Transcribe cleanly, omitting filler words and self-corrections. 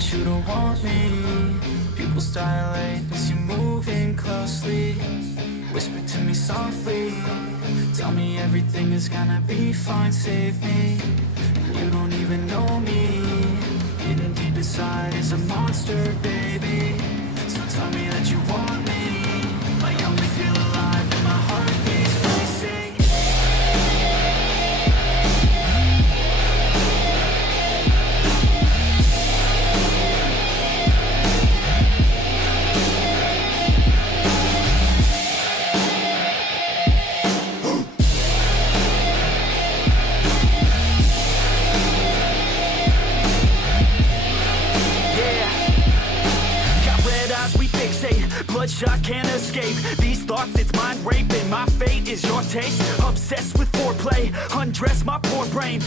want you to want me. Pupils dilate as you move in closely. Whisper to me softly, tell me everything is gonna be fine, save me. You don't even know me, hidden deep inside is a monster, baby. So tell me that you want me. I only feel alive when my heart beats racing. Bloodshot can't escape these thoughts, it's mind raping. My fate is your taste, obsessed with foreplay. Undress my poor brain.